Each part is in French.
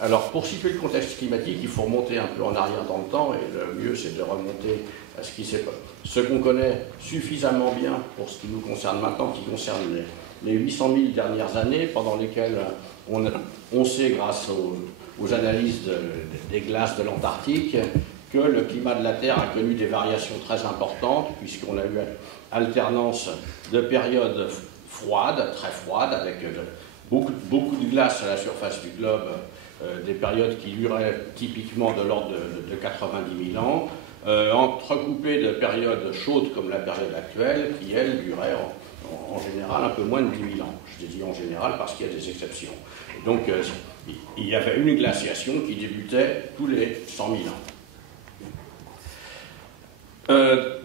Alors, pour situer le contexte climatique, il faut remonter un peu en arrière dans le temps, et le mieux, c'est de remonter à ce qu'on connaît suffisamment bien pour ce qui nous concerne maintenant, qui concerne les 800 000 dernières années, pendant lesquelles on sait, grâce aux analyses des glaces de l'Antarctique, que le climat de la Terre a connu des variations très importantes, puisqu'on a eu alternance de périodes froides, très froides, avec beaucoup de glace à la surface du globe, des périodes qui duraient typiquement de l'ordre de 90 000 ans, entrecoupées de périodes chaudes comme la période actuelle, qui, elle, durait en général un peu moins de 10 000 ans. Je dis en général parce qu'il y a des exceptions. Donc, il y avait une glaciation qui débutait tous les 100 000 ans.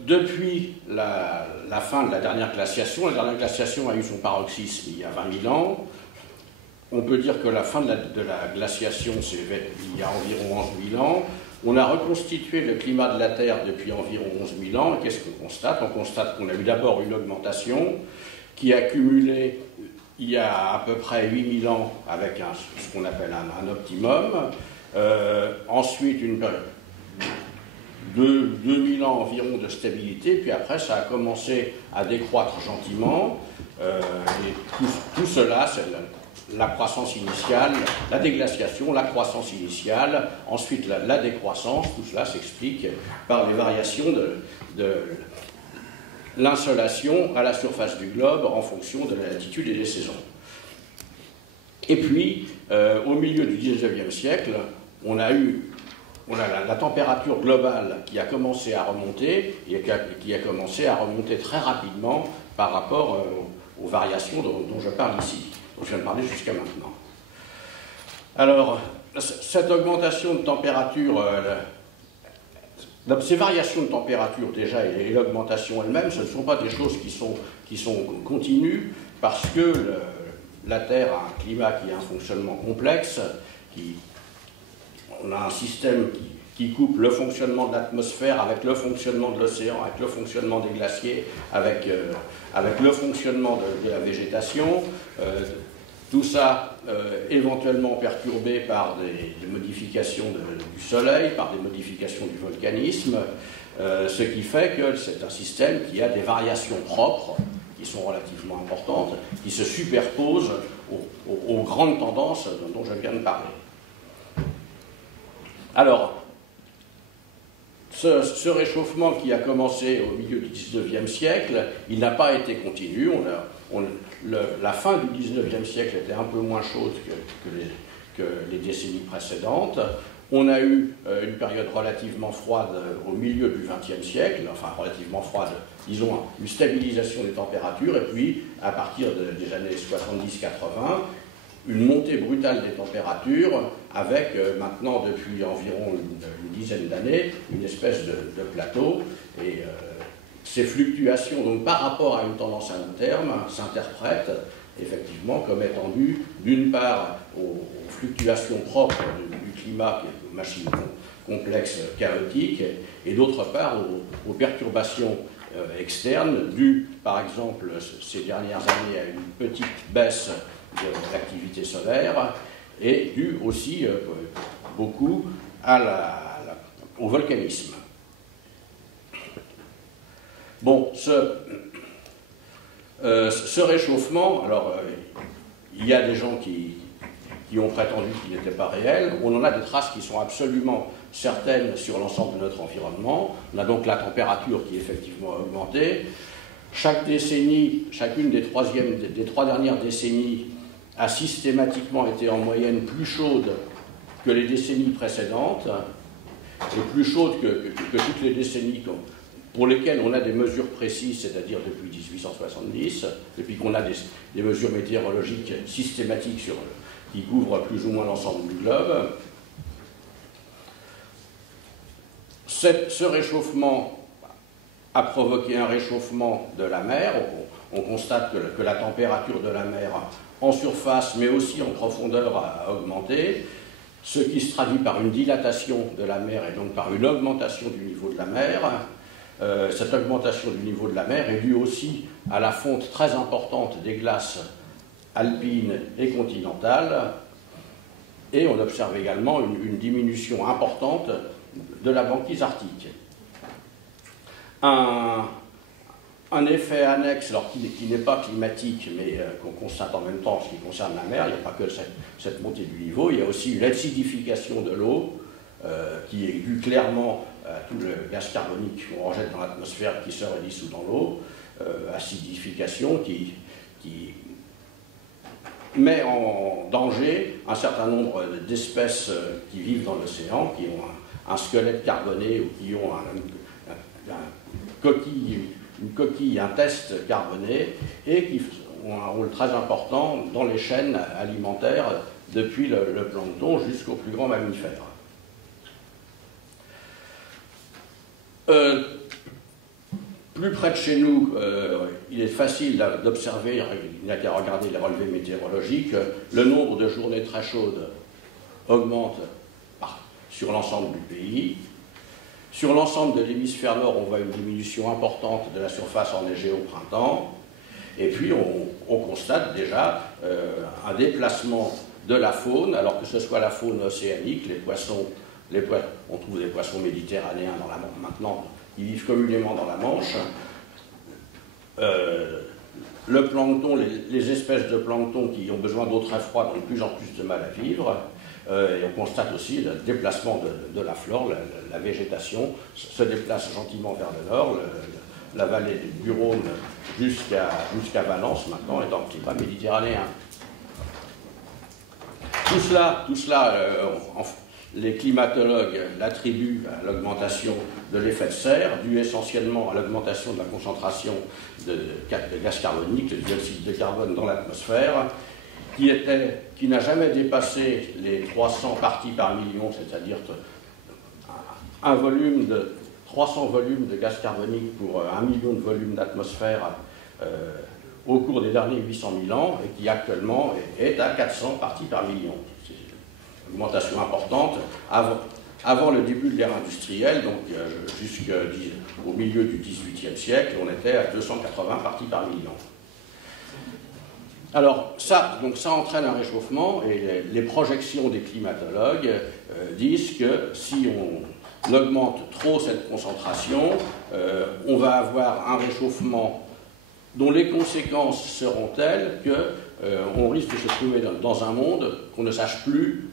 Depuis la fin de la dernière glaciation a eu son paroxysme il y a 20 000 ans. On peut dire que la fin de la glaciation, c'est il y a environ 11 000 ans. On a reconstitué le climat de la Terre depuis environ 11 000 ans. Et qu'est-ce qu'on constate? On constate qu'on a eu d'abord une augmentation qui a cumulé il y a à peu près 8 000 ans avec ce qu'on appelle un optimum. Ensuite, une période de 2000 ans environ de stabilité, puis après ça a commencé à décroître gentiment, et tout cela, c'est la croissance initiale, la déglaciation, la croissance initiale, ensuite la décroissance, tout cela s'explique par les variations de l'insolation à la surface du globe en fonction de la latitude et des saisons. Et puis, au milieu du XIXe siècle, on a la température globale qui a commencé à remonter, et qui a commencé à remonter très rapidement par rapport aux variations dont je parle ici, dont je viens de parler jusqu'à maintenant. Alors, cette augmentation de température, ces variations de température déjà et l'augmentation elle-même, ce ne sont pas des choses qui sont continues, parce que la Terre a un climat qui a un fonctionnement complexe, on a un système qui coupe le fonctionnement de l'atmosphère avec le fonctionnement de l'océan, avec le fonctionnement des glaciers, avec le fonctionnement de la végétation. Tout ça éventuellement perturbé par des modifications du Soleil, par des modifications du volcanisme, ce qui fait que c'est un système qui a des variations propres, qui sont relativement importantes, qui se superposent aux grandes tendances dont je viens de parler. Alors, ce réchauffement qui a commencé au milieu du XIXe siècle, il n'a pas été continu. La fin du XIXe siècle était un peu moins chaude que les décennies précédentes. On a eu une période relativement froide au milieu du XXe siècle, enfin relativement froide, disons une stabilisation des températures, et puis à partir des années 70-80, une montée brutale des températures, avec maintenant depuis environ une dizaine d'années une espèce de plateau, et ces fluctuations, donc par rapport à une tendance à long terme, s'interprètent effectivement comme étant dues d'une part aux fluctuations propres du climat, qui est une machine complexe, chaotique, et d'autre part aux perturbations externes dues par exemple ces dernières années à une petite baisse de l'activité solaire, et dû aussi beaucoup au volcanisme. Bon, ce réchauffement, alors il y a des gens qui ont prétendu qu'il n'était pas réel. On en a des traces qui sont absolument certaines sur l'ensemble de notre environnement. On a donc la température qui effectivement a augmenté. Chaque décennie, chacune des trois dernières décennies a systématiquement été en moyenne plus chaude que les décennies précédentes, et plus chaude que toutes les décennies pour lesquelles on a des mesures précises, c'est-à-dire depuis 1870, depuis qu'on a des mesures météorologiques systématiques qui couvrent plus ou moins l'ensemble du globe. Ce réchauffement a provoqué un réchauffement de la mer. On constate que la température de la mer en surface, mais aussi en profondeur, a augmenté, ce qui se traduit par une dilatation de la mer et donc par une augmentation du niveau de la mer. Cette augmentation du niveau de la mer est due aussi à la fonte très importante des glaces alpines et continentales, et on observe également une diminution importante de la banquise arctique. Un effet annexe, alors qui n'est pas climatique, mais qu'on constate en même temps en ce qui concerne la mer, il n'y a pas que cette montée du niveau, il y a aussi une acidification de l'eau qui est due clairement à tout le gaz carbonique qu'on rejette dans l'atmosphère qui se dissout dans l'eau, acidification qui met en danger un certain nombre d'espèces qui vivent dans l'océan, qui ont un squelette carboné ou qui ont une coquille, un test carboné, et qui ont un rôle très important dans les chaînes alimentaires, depuis le plancton jusqu'aux plus grands mammifères. Plus près de chez nous, il est facile d'observer, il n'y a qu'à regarder les relevés météorologiques, le nombre de journées très chaudes augmente sur l'ensemble du pays. Sur l'ensemble de l'hémisphère nord, on voit une diminution importante de la surface enneigée au printemps. Et puis, on constate déjà un déplacement de la faune, alors que ce soit la faune océanique, les poissons, on trouve des poissons méditerranéens maintenant, qui vivent communément dans la Manche. Le plancton, les espèces de plancton qui ont besoin d'eau très froide ont de plus en plus de mal à vivre. Et on constate aussi le déplacement de la flore, la végétation se déplace gentiment vers le nord, la vallée du Rhône jusqu'à Valence maintenant est en climat méditerranéen. Tout cela les climatologues l'attribuent à l'augmentation de l'effet de serre, due essentiellement à l'augmentation de la concentration de gaz carbonique, le dioxyde de carbone dans l'atmosphère, qui n'a jamais dépassé les 300 parties par million, c'est-à-dire un volume de 300 volumes de gaz carbonique pour 1 million de volumes d'atmosphère au cours des derniers 800 000 ans, et qui actuellement est à 400 parties par million. C'est une augmentation importante avant le début de l'ère industrielle, donc jusqu'au milieu du XVIIIe siècle, on était à 280 parties par million. Alors, ça entraîne un réchauffement, et les projections des climatologues disent que si on augmente trop cette concentration, on va avoir un réchauffement dont les conséquences seront telles qu'on risque de se trouver dans un monde qu'on ne sache plus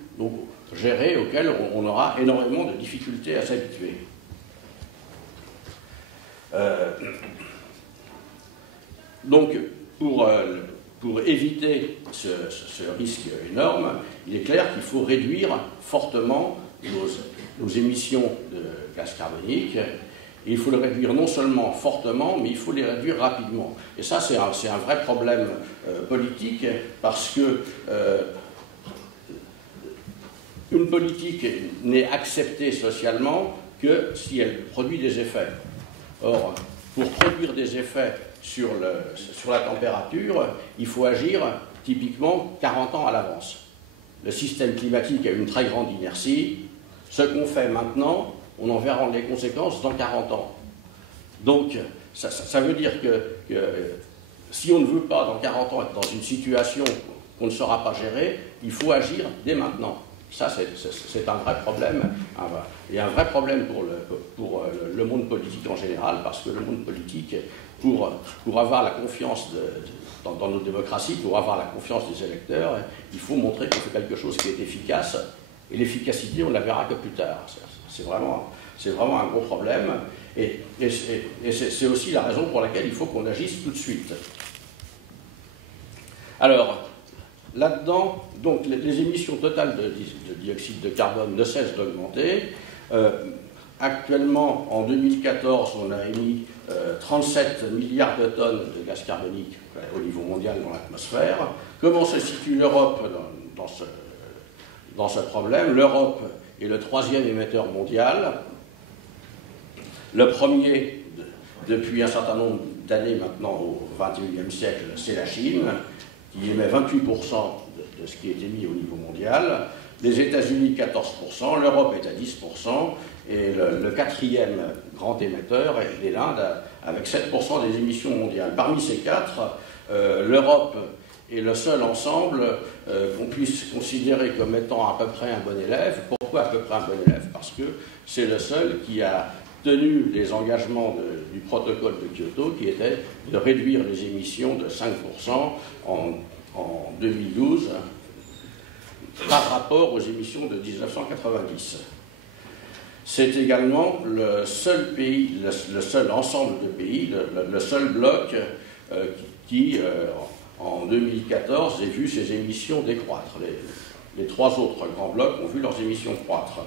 gérer, auquel on aura énormément de difficultés à s'habituer. Donc, pour éviter ce risque énorme, il est clair qu'il faut réduire fortement nos émissions de gaz carbonique. Et il faut le réduire non seulement fortement, mais il faut les réduire rapidement. Et ça, c'est un vrai problème politique, parce que une politique n'est acceptée socialement que si elle produit des effets. Or, pour produire des effets sur la température, il faut agir typiquement 40 ans à l'avance. Le système climatique a une très grande inertie. Ce qu'on fait maintenant, on en verra les conséquences dans 40 ans. Donc, ça veut dire que si on ne veut pas, dans 40 ans, être dans une situation qu'on ne saura pas gérer, il faut agir dès maintenant. Ça, c'est un vrai problème. Et un vrai problème pour le monde politique en général, parce que le monde politique, pour avoir la confiance dans nos démocraties, pour avoir la confiance des électeurs, il faut montrer qu'on fait quelque chose qui est efficace. Et l'efficacité, on ne la verra que plus tard. C'est vraiment un gros problème. Et c'est aussi la raison pour laquelle il faut qu'on agisse tout de suite. Alors, là-dedans, donc, les émissions totales de dioxyde de carbone ne cessent d'augmenter. Actuellement, en 2014, on a émis 37 milliards de tonnes de gaz carbonique au niveau mondial dans l'atmosphère. Comment se situe l'Europe dans ce problème? L'Europe est le 3e émetteur mondial. Le premier, depuis un certain nombre d'années maintenant, au XXIe siècle, c'est la Chine, qui émet 28% de ce qui est émis au niveau mondial. Les États-Unis, 14%, l'Europe est à 10%, et le 4e grand émetteur est l'Inde, avec 7% des émissions mondiales. Parmi ces quatre, l'Europe est le seul ensemble qu'on puisse considérer comme étant à peu près un bon élève. Pourquoi à peu près un bon élève? Parce que c'est le seul qui a tenu les engagements du protocole de Kyoto, qui était de réduire les émissions de 5% en 2012 par rapport aux émissions de 1990. C'est également le seul pays, le seul ensemble de pays, le seul bloc qui, en 2014, ait vu ses émissions décroître. Les trois autres grands blocs ont vu leurs émissions croître.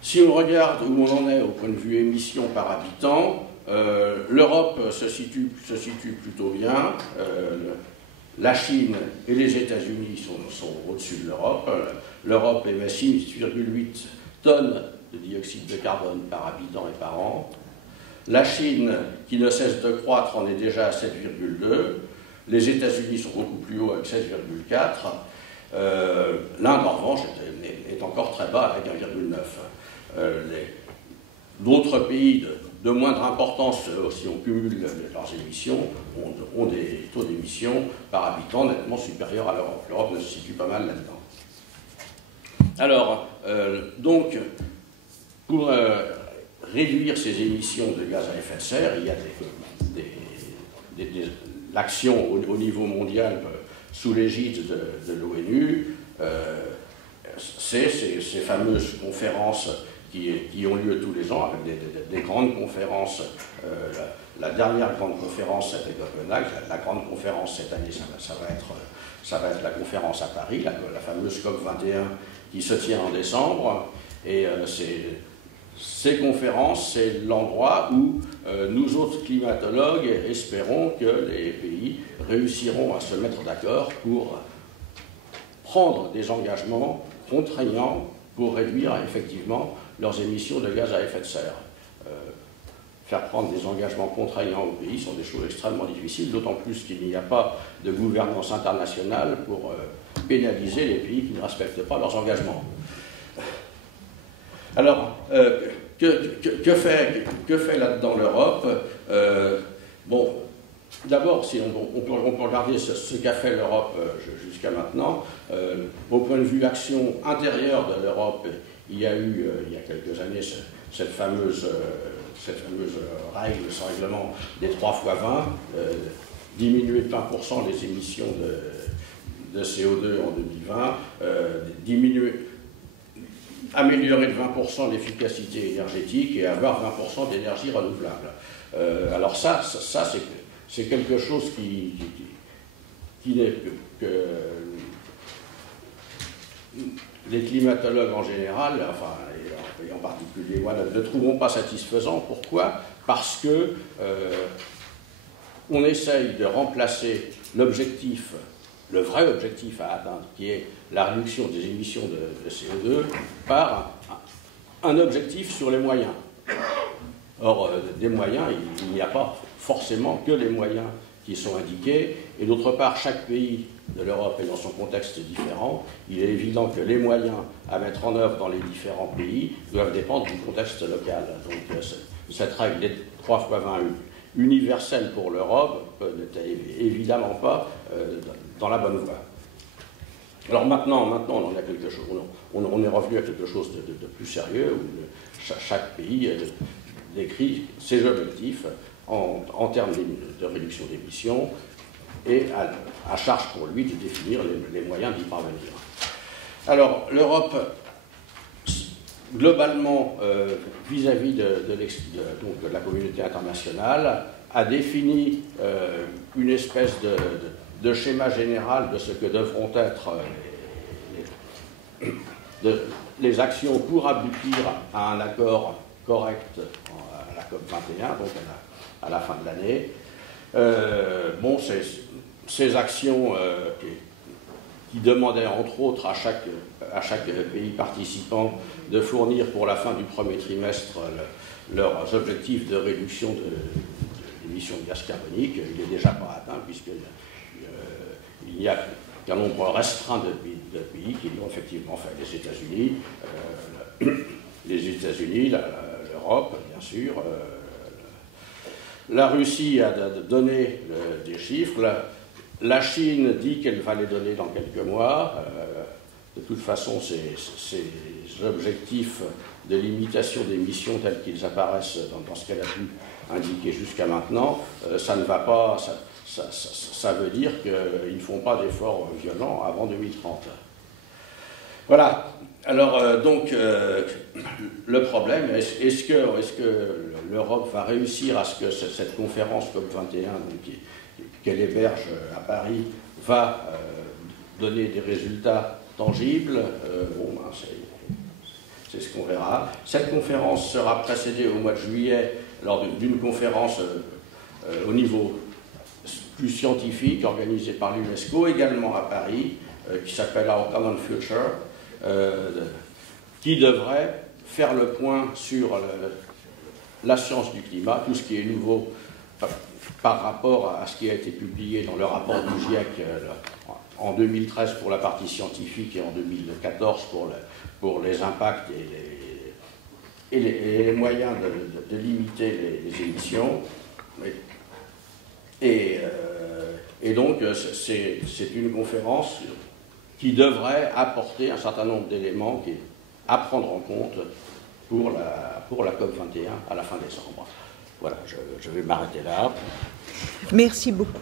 Si on regarde où on en est au point de vue émissions par habitant, l'Europe se situe plutôt bien. La Chine et les États-Unis sont au-dessus de l'Europe. L'Europe émet 6,8 tonnes de dioxyde de carbone par habitant et par an. La Chine, qui ne cesse de croître, en est déjà à 7,2. Les États-Unis sont beaucoup plus hauts avec 16,4. L'Inde, en revanche, est encore très bas avec 1,9. D'autres pays de moindre importance, si on cumule leurs émissions, ont des taux d'émissions par habitant nettement supérieurs à l'Europe. L'Europe se situe pas mal là-dedans. Alors, donc, pour réduire ces émissions de gaz à effet de serre, il y a l'action au niveau mondial sous l'égide de l'ONU. C'est ces fameuses conférences qui ont lieu tous les ans, avec des grandes conférences. La dernière grande conférence, c'était Copenhague. La grande conférence cette année, ça va être la conférence à Paris, la fameuse COP21 qui se tient en décembre. Et ces conférences, c'est l'endroit où nous autres climatologues espérons que les pays réussiront à se mettre d'accord pour prendre des engagements contraignants pour réduire effectivement leurs émissions de gaz à effet de serre. Faire prendre des engagements contraignants aux pays sont des choses extrêmement difficiles, d'autant plus qu'il n'y a pas de gouvernance internationale pour pénaliser les pays qui ne respectent pas leurs engagements. Alors, que fait là-dedans l'Europe? Bon, d'abord, si on peut regarder ce qu'a fait l'Europe jusqu'à maintenant, au point de vue action intérieure de l'Europe, il y a eu, il y a quelques années, cette fameuse règle, ce règlement des 3 x 20, diminuer de 20% les émissions de CO2 en 2020, améliorer de 20% l'efficacité énergétique et avoir 20% d'énergie renouvelable. Alors ça c'est quelque chose qui n'est que les climatologues en général, enfin, et en particulier moi, ne trouveront pas satisfaisant. Pourquoi? Parce que on essaye de remplacer l'objectif, le vrai objectif à atteindre, qui est la réduction des émissions de CO2, par un objectif sur les moyens. Or, des moyens, il n'y a pas forcément que les moyens qui sont indiqués, et d'autre part, chaque pays de l'Europe est dans son contexte différent. Il est évident que les moyens à mettre en œuvre dans les différents pays doivent dépendre du contexte local. Donc, cette règle des 3 x 20 universelle pour l'Europe n'était évidemment pas dans la bonne voie. Alors maintenant, on en a quelque chose. On est revenu à quelque chose de plus sérieux, où chaque pays décrit ses objectifs en termes de réduction d'émissions, et à charge pour lui de définir les moyens d'y parvenir. Alors, l'Europe, globalement, vis-à-vis de la communauté internationale, a défini une espèce de schéma général de ce que devront être les actions pour aboutir à un accord correct à la COP21, donc à la fin de l'année. Bon, ces actions qui demandaient entre autres à chaque pays participant de fournir pour la fin du premier trimestre leurs objectifs de réduction de l'émission de gaz carbonique, il n'est déjà pas atteint, puisqu'il n'y a qu'un nombre restreint de pays qui l'ont effectivement fait. Les États-Unis, l'Europe, bien sûr. La Russie a donné des chiffres. La Chine dit qu'elle va les donner dans quelques mois. De toute façon, ces objectifs de limitation des émissions tels qu'ils apparaissent dans ce qu'elle a pu indiquer jusqu'à maintenant, ça ne va pas. Ça veut dire qu'ils ne font pas d'efforts violents avant 2030. Voilà. Alors, donc, le problème, est-ce que l'Europe va réussir à ce que cette conférence COP21, qu'elle héberge à Paris, va donner des résultats tangibles? Bon, ben, c'est ce qu'on verra. Cette conférence sera précédée au mois de juillet lors d'une conférence au niveau plus scientifique organisée par l'UNESCO, également à Paris, qui s'appelle Our Common Future, qui devrait faire le point sur la science du climat, tout ce qui est nouveau par rapport à ce qui a été publié dans le rapport du GIEC en 2013 pour la partie scientifique et en 2014 pour les impacts et les moyens de limiter les émissions. Et donc, c'est une conférence qui devrait apporter un certain nombre d'éléments à prendre en compte pour la COP21 à la fin décembre. Voilà, je vais m'arrêter là. Merci beaucoup.